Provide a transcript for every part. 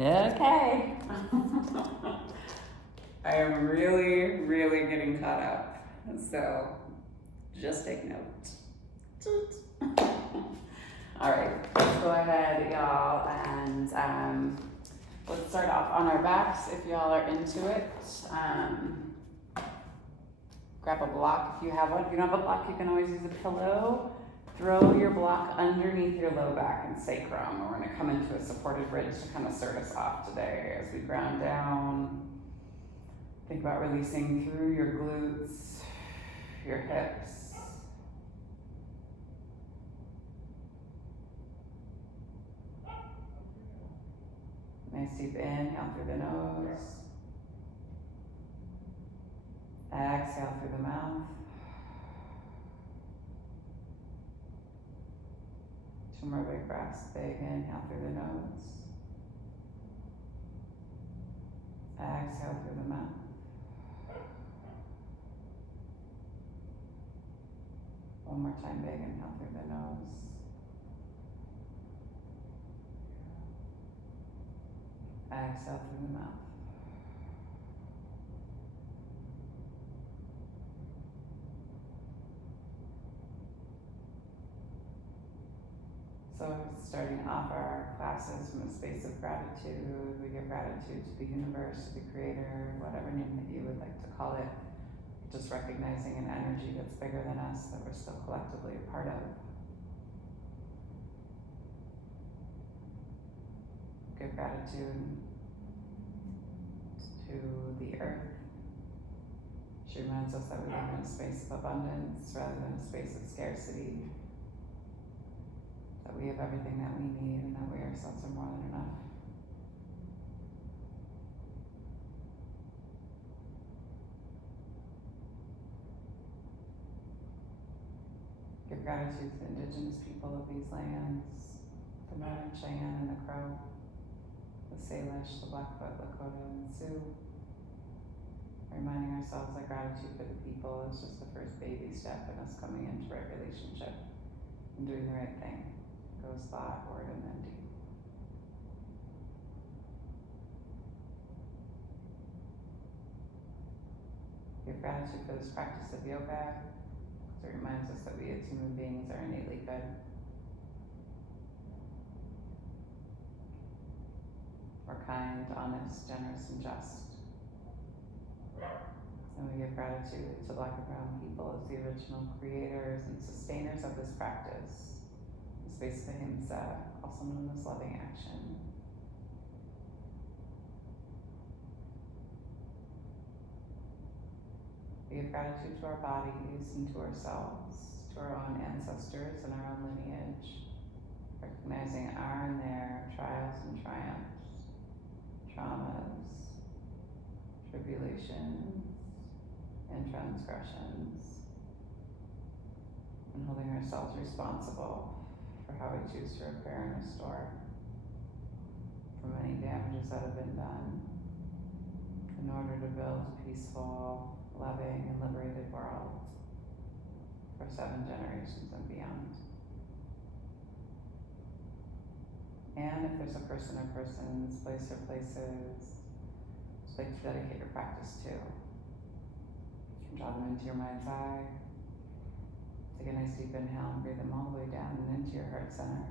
Okay. I am really, really getting caught up. So just take note. All right, let's go ahead, y'all, and let's start off on our backs if y'all are into it. Grab a block if you have one. If you don't have a block, you can always use a pillow. Throw your block underneath your low back and sacrum. We're gonna come into a supported bridge to kind of start us off today as we ground down. Think about releasing through your glutes, your hips. Nice deep inhale through the nose. Exhale through the mouth. Two more big breaths. Big inhale through the nose. Exhale through the mouth. One more time, big inhale through the nose. Exhale through the mouth. So starting off our classes from a space of gratitude, we give gratitude to the universe, to the creator, whatever name that you would like to call it. Just recognizing an energy that's bigger than us that we're still collectively a part of. Give gratitude to the earth. She reminds us that we live in a space of abundance rather than a space of scarcity. That we have everything that we need and that we ourselves are more than enough. Give gratitude to the indigenous people of these lands, the Northern Cheyenne and the Crow, the Salish, the Blackfoot, Lakota, and Sioux. Reminding ourselves that gratitude for the people is just the first baby step in us coming into right relationship and doing the right thing. Goes thought, word, and then deed. Give gratitude for this practice of yoga, because it reminds us that we as human beings are innately good. We're kind, honest, generous, and just. And we give gratitude to Black and Brown people as the original creators and sustainers of this practice. The space of ahimsa, also known as loving action. We give gratitude to our bodies and to ourselves, to our own ancestors and our own lineage, recognizing our and their trials and triumphs, traumas, tribulations, and transgressions, and holding ourselves responsible for how we choose to repair and restore from any damages that have been done in order to build a peaceful, loving, and liberated world for 7 generations and beyond. And if there's a person or persons, place or places you'd like to dedicate your practice to, you can draw them into your mind's eye. Take a nice deep inhale and breathe them all the way down and into your heart center.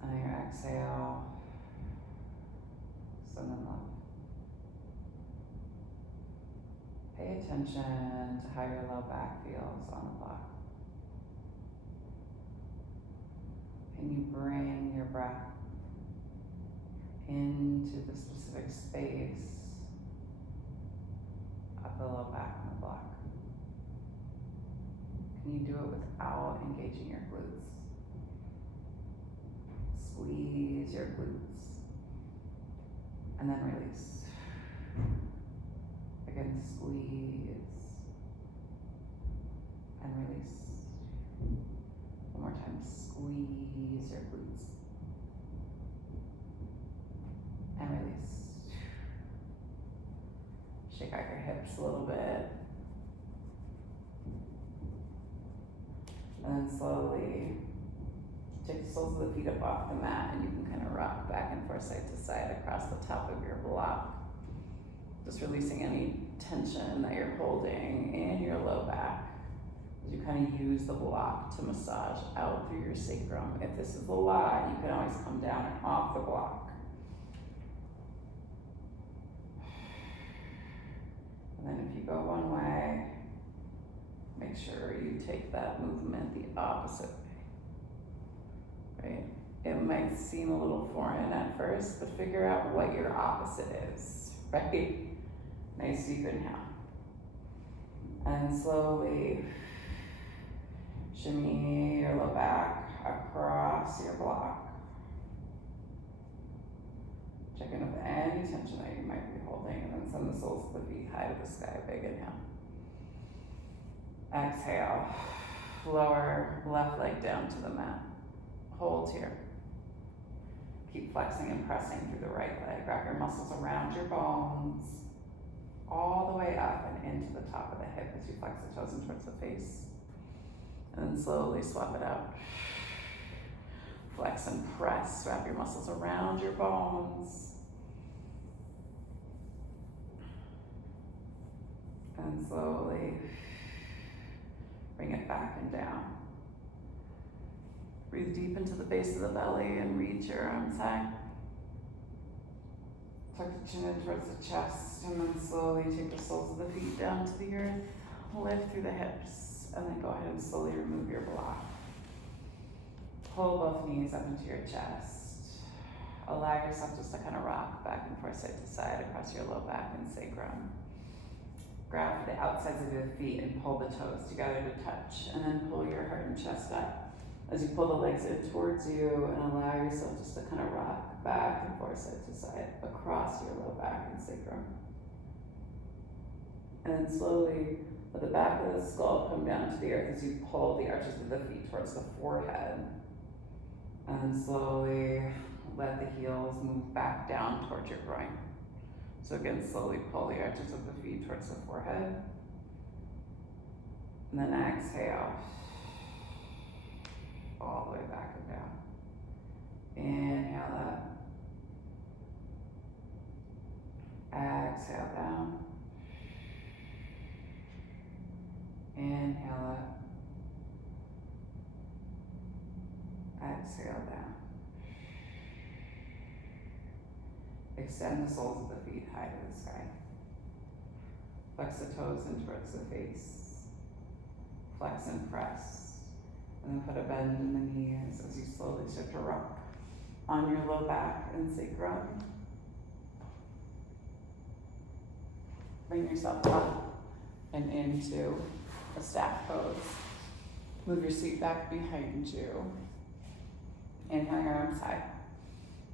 And on your exhale, send them love. Pay attention to how your low back feels on the block. Can you bring your breath into the specific space of the low back on the block? Can you do it without engaging your glutes? Squeeze your glutes and then release. Again, squeeze and release. One more time, squeeze your glutes and release. Shake out your hips a little bit. And then slowly Take the soles of the feet up off the mat and you can kind of rock back and forth side to side across the top of your block. Just releasing any tension that you're holding in your low back. As you kind of use the block to massage out through your sacrum. If this is a lot, you can always come down and off the block. And then if you go one way, make sure you take that movement the opposite way. Right? It might seem a little foreign at first, but figure out what your opposite is, right? Nice deep inhale. And slowly shimmy your low back across your block. Check in with any tension that you might be holding, and then send the soles of the feet high to the sky. Big inhale. Exhale. Lower left leg down to the mat. Hold here. Keep flexing and pressing through the right leg. Wrap your muscles around your bones, all the way up and into the top of the hip as you flex the toes in towards the face. And then slowly swap it out. Flex and press. Wrap your muscles around your bones. And slowly bring it back and down. Breathe deep into the base of the belly and reach your arms high. Tuck the chin in towards the chest, and then slowly take the soles of the feet down to the earth. Lift through the hips, and then go ahead and slowly remove your block. Pull both knees up into your chest. Allow yourself just to kind of rock back and forth side to side across your low back and sacrum. Grab the outsides of your feet and pull the toes together to touch, and then pull your heart and chest up. As you pull the legs in towards you and allow yourself just to kind of rock back and forth side to side across your low back and sacrum. And then slowly let the back of the skull come down to the earth as you pull the arches of the feet towards the forehead. And then slowly let the heels move back down towards your groin. So again, slowly pull the arches of the feet towards the forehead. And then exhale. All the way back and down. Inhale up. Exhale down. Inhale up. Exhale down. Extend the soles of the feet high to the sky. Flex the toes in towards the face. Flex and press. And then put a bend in the knees as you slowly start to rock on your low back and sacrum. Bring yourself up and into a staff pose. Move your seat back behind you. Inhale your arms high.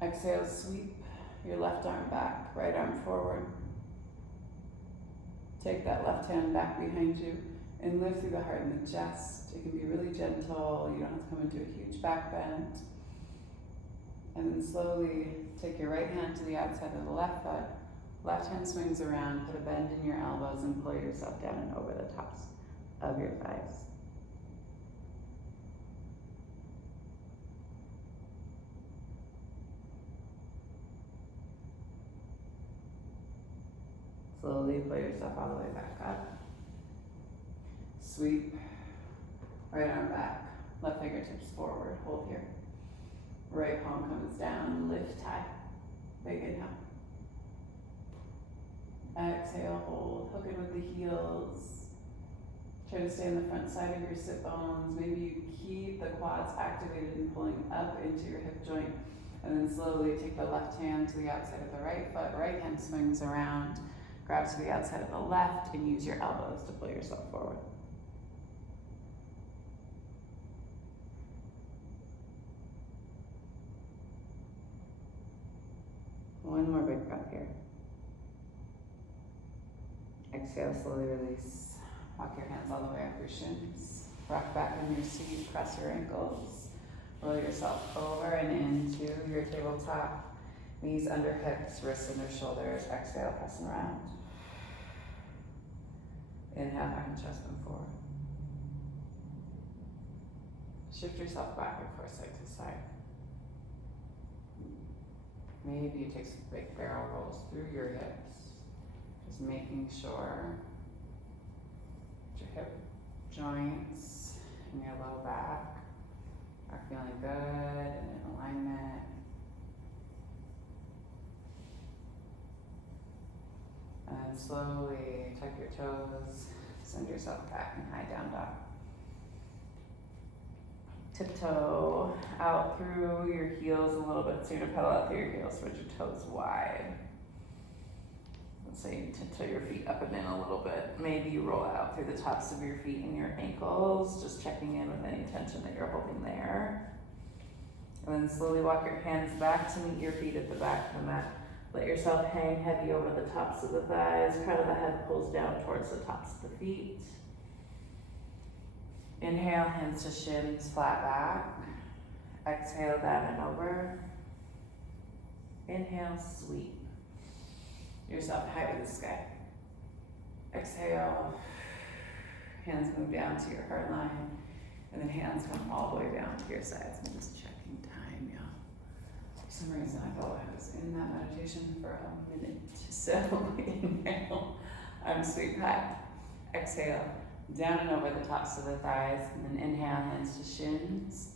Exhale, sweep your left arm back, right arm forward. Take that left hand back behind you and lift through the heart and the chest. It can be really gentle. You don't have to come into a huge back bend. And then slowly take your right hand to the outside of the left foot. Left hand swings around, put a bend in your elbows and pull yourself down and over the tops of your thighs. Slowly pull yourself all the way back up. Sweep, right arm back, left fingertips forward, hold here. Right palm comes down, lift high, big inhale. Exhale, hold, hook in with the heels. Try to stay on the front side of your sit bones. Maybe you keep the quads activated and pulling up into your hip joint. And then slowly take the left hand to the outside of the right foot, right hand swings around, grab to the outside of the left, and use your elbows to pull yourself forward. One more big breath here. Exhale, slowly release. Walk your hands all the way up your shins. Rock back in your seat, press your ankles. Roll yourself over and into your tabletop. Knees under hips, wrists under shoulders. Exhale, pressing around. Inhale, back and chest and forward. Shift yourself back and forth side to side. Maybe you take some big barrel rolls through your hips. Just making sure that your hip joints and your low back are feeling good and in alignment. And then slowly tuck your toes, send yourself back in high down dog. Tiptoe out through your heels a little bit. So you're gonna pedal out through your heels, spread your toes wide. Let's say you tiptoe your feet up and in a little bit. Maybe you roll out through the tops of your feet and your ankles, just checking in with any tension that you're holding there. And then slowly walk your hands back to meet your feet at the back of the mat. Let yourself hang heavy over the tops of the thighs. Crown of the head pulls down towards the tops of the feet. Inhale, hands to shins, flat back. Exhale, down and over. Inhale, sweep yourself high to the sky. Exhale, hands move down to your heart line, and then hands come all the way down to your sides. I'm just checking time, y'all. For some reason, I thought I was in that meditation for a minute. So inhale, I'm sweep high. Exhale, down and over the tops of the thighs, and then inhale, hands to shins.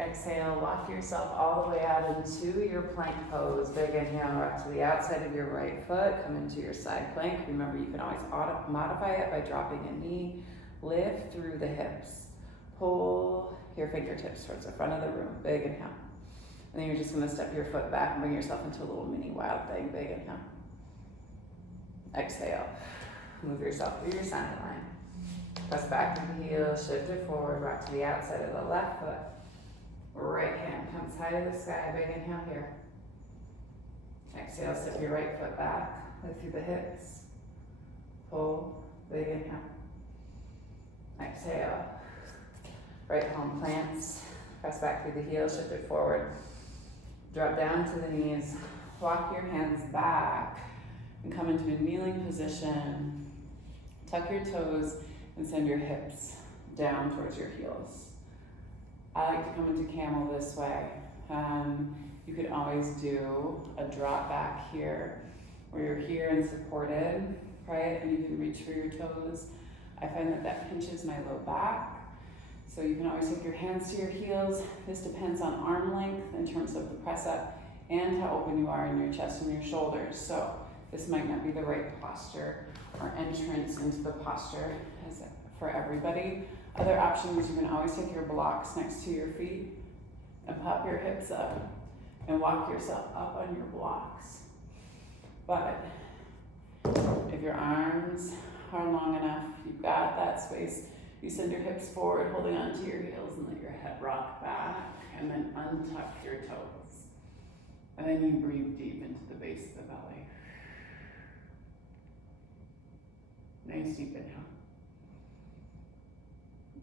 Exhale, walk yourself all the way out into your plank pose. Big inhale, rock to the outside of your right foot, come into your side plank. Remember, you can always modify it by dropping a knee. Lift through the hips. Pull your fingertips towards the front of the room. Big inhale. And then you're just gonna step your foot back and bring yourself into a little mini wild thing. Big inhale. Exhale. Move yourself through your center line. Press back to the heels, shift it forward, rock to the outside of the left foot. Right hand comes high to the sky, big inhale here. Exhale, step your right foot back, lift through the hips. Pull, big inhale. Exhale. Right palm plants, press back through the heels, shift it forward. Drop down to the knees, walk your hands back, and come into a kneeling position. Tuck your toes and send your hips down towards your heels. I like to come into camel this way. You could always do a drop back here, where you're here and supported, right? And you can reach for your toes. I find that that pinches my low back. So you can always take your hands to your heels. This depends on arm length in terms of the press up and how open you are in your chest and your shoulders. So this might not be the right posture or entrance into the posture as for everybody. Other options, you can always take your blocks next to your feet and pop your hips up and walk yourself up on your blocks. But if your arms are long enough, you've got that space, you send your hips forward, holding onto your heels, and let your head rock back, and then untuck your toes. And then you breathe deep into the base of the belly. Nice deep inhale.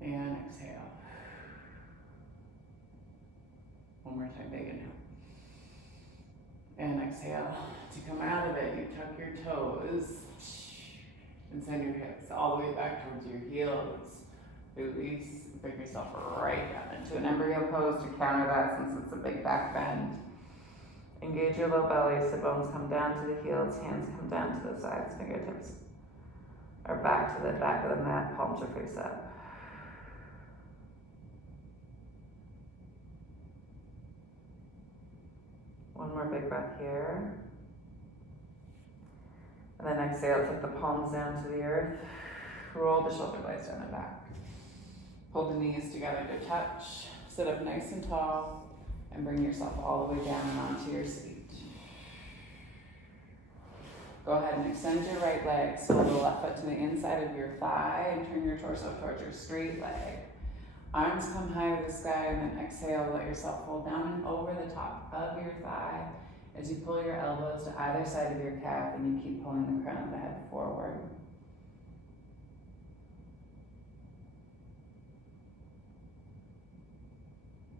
And exhale. One more time, big inhale. And exhale. To come out of it, you tuck your toes and send your hips all the way back towards your heels. Release, bring yourself right down into an embryo pose to counter that since it's a big back bend. Engage your low belly, so bones come down to the heels, hands come down to the sides, fingertips are back to the back of the mat, palms are face up. One more big breath here. And then exhale, take the palms down to the earth. Roll the shoulder blades down and back. Pull the knees together to touch. Sit up nice and tall and bring yourself all the way down and onto your seat. Go ahead and extend your right leg. So the left foot to the inside of your thigh and turn your torso towards your straight leg. Arms come high to the sky, and then exhale, let yourself fold down and over the top of your thigh as you pull your elbows to either side of your calf and you keep pulling the crown of the head forward.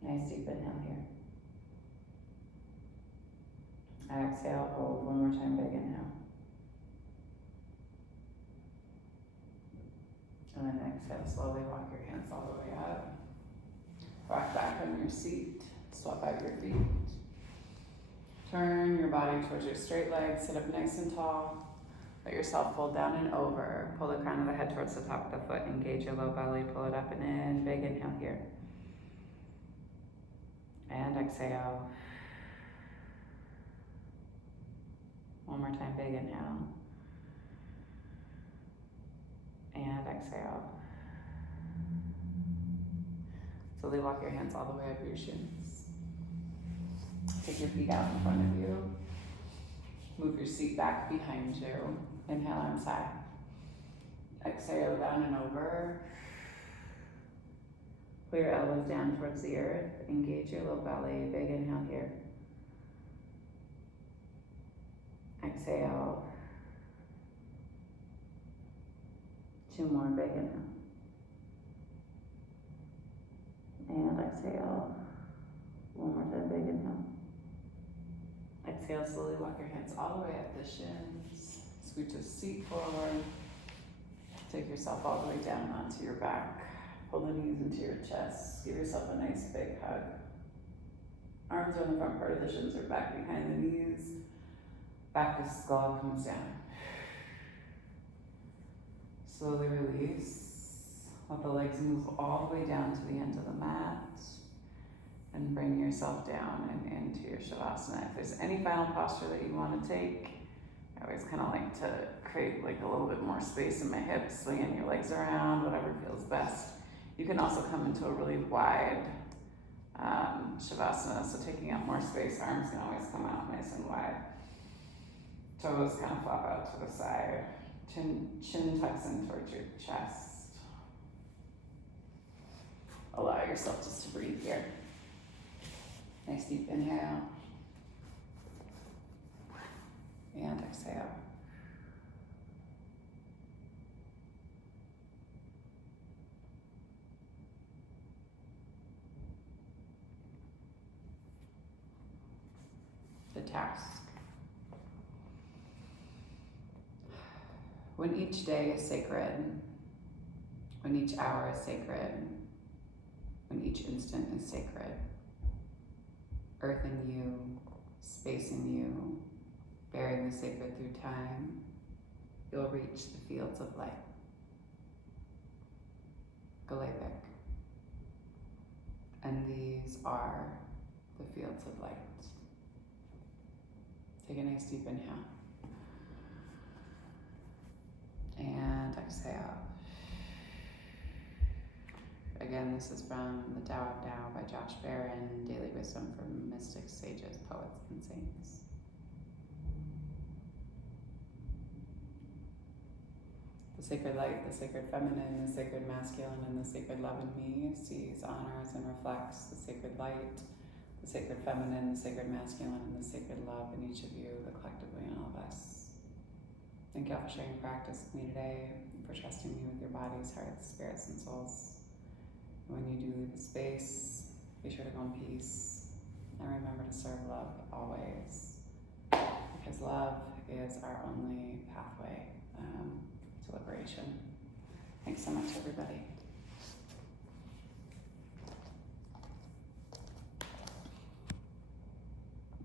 Nice deep inhale here. Exhale, hold. One more time, big inhale. And then exhale, slowly walk your hands all the way up. Rock back on your seat, swap out your feet. Turn your body towards your straight leg, sit up nice and tall. Let yourself fold down and over. Pull the crown of the head towards the top of the foot. Engage your low belly, pull it up and in. Big inhale here. And exhale. One more time, big inhale. And exhale. Slowly walk your hands all the way up your shins. Take your feet out in front of you. Move your seat back behind you. Inhale, arms high. Exhale, down and over. Pull your elbows down towards the earth. Engage your low belly. Big inhale here. Exhale. 2 more, big inhale. And exhale. 1 more time, big inhale. Exhale, slowly walk your hands all the way up the shins. Scoot the seat forward. Take yourself all the way down onto your back. Pull the knees into your chest. Give yourself a nice big hug. Arms are on the front part of the shins or back behind the knees. Back as skull comes down. Slowly release. Let the legs move all the way down to the end of the mat. And bring yourself down and into your Shavasana. If there's any final posture that you want to take, I always kind of like to create like a little bit more space in my hips, swinging your legs around, whatever feels best. You can also come into a really wide Shavasana, so taking up more space, arms can always come out nice and wide. Toes kind of flop out to the side. Chin tucks in towards your chest. Allow yourself just to breathe here. Nice deep inhale. And exhale. The task. When each day is sacred, when each hour is sacred, when each instant is sacred, earthing you, spacing you, bearing the sacred through time, you'll reach the fields of light. Galevik. And these are the fields of light. Take a nice deep inhale. And exhale. Again, this is from The Tao of Tao by Josh Barron, Daily Wisdom for Mystics, Sages, Poets, and Saints. The sacred light, the sacred feminine, the sacred masculine, and the sacred love in me sees, honors, and reflects the sacred light, the sacred feminine, the sacred masculine, and the sacred love in each of you, the collectively in all of us. Thank you all for sharing practice with me today, and for trusting me with your bodies, hearts, spirits, and souls. And when you do leave the space, be sure to go in peace, and remember to serve love always, because love is our only pathway to liberation. Thanks so much, everybody.